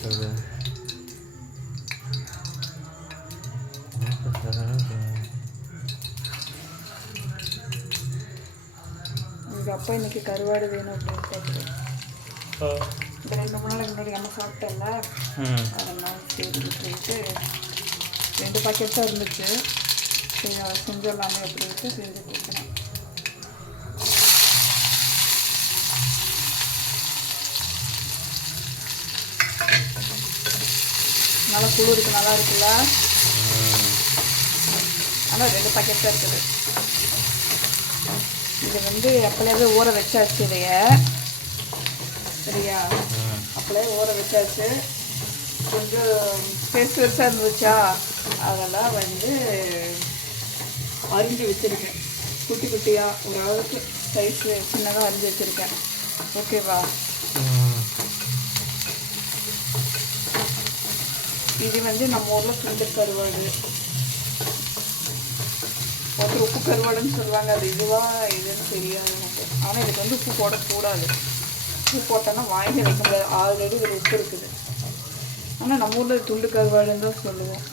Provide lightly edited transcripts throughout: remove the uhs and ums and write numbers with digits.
எங்கள் அப்பா இன்னைக்கு கருவாடு வேணும் அப்படின்னு கேட்குறேன். இந்த 2 3 நாளைக்கு முன்னாடி நம்ம சாப்பிட்டேன்ல, அதெல்லாம் சரி சொல்லிட்டு 2 பாக்கெட் தான் இருந்துச்சு. சரி அதை செஞ்சிடலாமே அப்படின்ட்டு செஞ்சு கொடுக்குறேன். நல்லா குளிருக்கு, நல்லா இருக்குல்ல. ஆனால் 2 பாக்கெட் தான் இருக்குது. இது அப்போலேயே ஊற வச்சாச்சு. இதைய சரியா, அப்போலே ஊற வச்சாச்சு. கொஞ்சம் பெருசாக இருந்துச்சா, அதெல்லாம் அரிஞ்சு வச்சுருக்கேன். குட்டி குட்டியாக ஓரளவுக்கு சைஸு சின்னதாக அரிஞ்சு வச்சுருக்கேன். ஓகேவா? இது நம்ம ஊரில் துண்டு கருவாடு, ஒருத்தர் உப்பு கருவாடுன்னு சொல்லுவாங்க. அது இதுன்னு தெரியாது எனக்கு. ஆனால் இதுக்கு உப்பு போடக்கூடாது. உப்பு போட்டோன்னா வாங்கி வைக்க முடியாது. ஆல்ரெடி ஒரு உப்பு இருக்குது. ஆனால் நம்ம ஊரில் துண்டு கருவாடுன்னு தான் சொல்லுவோம்.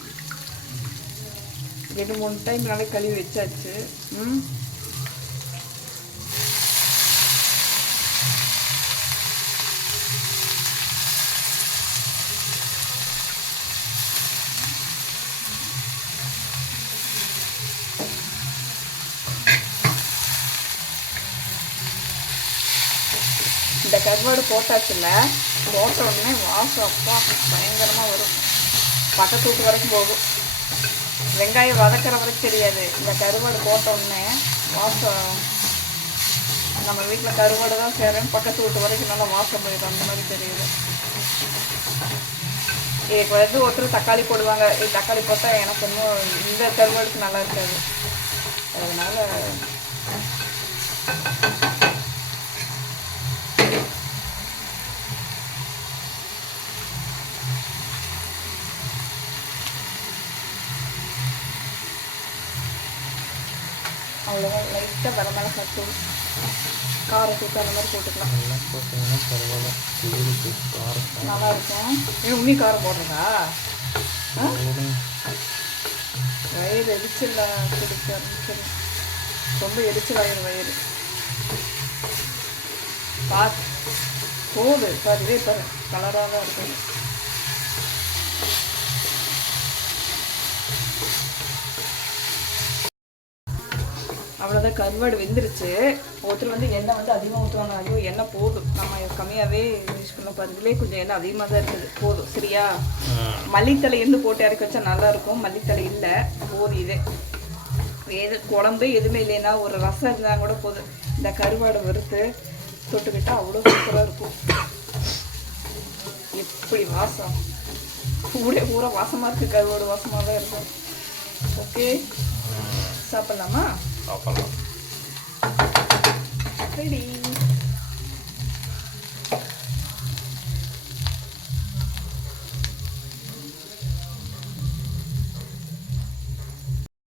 2 3 டைம் நாளைக்கு கழுவி வச்சாச்சு. இந்த கருவாடு போட்டாச்சுல்ல, போட்ட உடனே வாசம் அப்பா பயங்கரமாக வரும். பக்கத்து வீட்டு வரைக்கும் போகும். வெங்காயம் வதக்கிற வரைக்கும் தெரியாது. இந்த கருவாடு போட்ட உடனே வாசம், நம்ம வீட்டில் கருவாடு தான் செய்கிறேன்னு பக்கத்து வீட்டு வரைக்கும் நல்லா வாசம் போயிடும். அந்த மாதிரி தெரியுது. இதுக்கு ஒருத்தர் தக்காளி போடுவாங்க. தக்காளி போட்டால் எனக்கு இன்னும் இந்த கருவாடுக்கு நல்லா இருக்காது. அதனால் அவ்வளோதான். லைட்டாக வரமிளகாய் தூள், காரத்தூள் அந்த மாதிரி போட்டுக்கலாம். நல்லா இருக்கும். உண்ணி காரம் போடுறதா? வயிறு எரிச்சல் பிடிக்க ஆரம்பிச்சிடும். ரொம்ப எரிச்சல் ஆயிடும் வயிறு. போகுது பாரு, இதே பாரு கலராக தான் இருக்குது. அவ்வளோதான், கருவாடு வெந்துருச்சு. ஒருத்தர் எண்ணெய் அதிகமாக ஊற்றுவாங்க. ஐயோ எண்ணெய் போதும், நம்ம கம்மியாகவே யூஸ் பண்ண பாருங்களே. கொஞ்சம் எண்ணெய் அதிகமாக தான் இருக்குது, போதும். சரியா? மல்லித்தலை போட்டு இறக்கி வச்சா நல்லாயிருக்கும். மல்லித்தலை இல்லை, போதும். இது குழம்பு எதுவுமே இல்லைன்னா ஒரு ரசம் இருந்தால் கூட போதும். இந்த கருவாடை வறுத்து தொட்டுக்கிட்டால் அவ்வளோ சூப்பராக இருக்கும். எப்படி வாசம், பூரா வாசமாக இருக்குது. கருவாடு வாசமாக தான் இருக்கும். ஓகே, சாப்பிட்லாமா? சாப்பிடலாம். ரெடி.